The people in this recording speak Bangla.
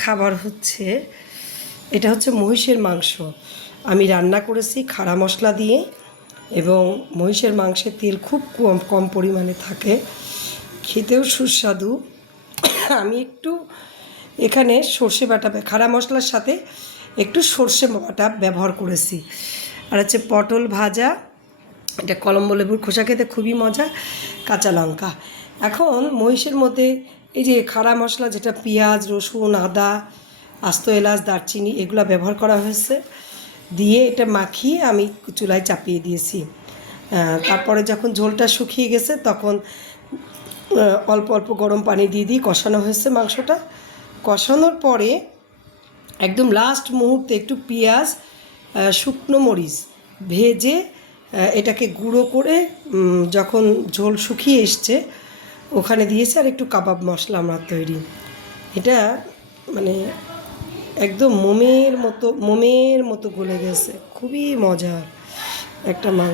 খাবার হচ্ছে, এটা হচ্ছে মহিষের মাংস। আমি রান্না করেছি খাড়া মশলা দিয়ে, এবং মহিষের মাংসের তেল খুব কম কম পরিমাণে থাকে, খেতেও সুস্বাদু। আমি একটু এখানে সর্ষে বাটা, খাড়া মশলার সাথে একটু সর্ষে বাটা ব্যবহার করেছি। আর হচ্ছে পটল ভাজা, এটা কলম্বো লেবুর খোসা, খেতে খুবই মজা, কাঁচা লঙ্কা। এখন মহিষের মধ্যে এই যে খাড়া মশলা, যেটা পেঁয়াজ, রসুন, আদা, আস্ত এলাচ, দারচিনি, এগুলো ব্যবহার করা হয়েছে, দিয়ে এটা মাখিয়ে আমি চুলায় চাপিয়ে দিয়েছি। তারপরে যখন ঝোলটা শুকিয়ে গেছে, তখন অল্প অল্প গরম পানি দিয়ে কষানো হয়েছে মাংসটা। কষানোর পরে একদম লাস্ট মুহূর্তে একটু পেঁয়াজ, শুকনো মরিচ ভেজে এটাকে গুঁড়ো করে যখন ঝোল শুকিয়ে এসছে ওখানে দিয়েছে, আর একটু কাবাব মশলা আমার তৈরি। এটা মানে একদম মোমের মতো গলে গেছে, খুবই মজার একটা মাংস।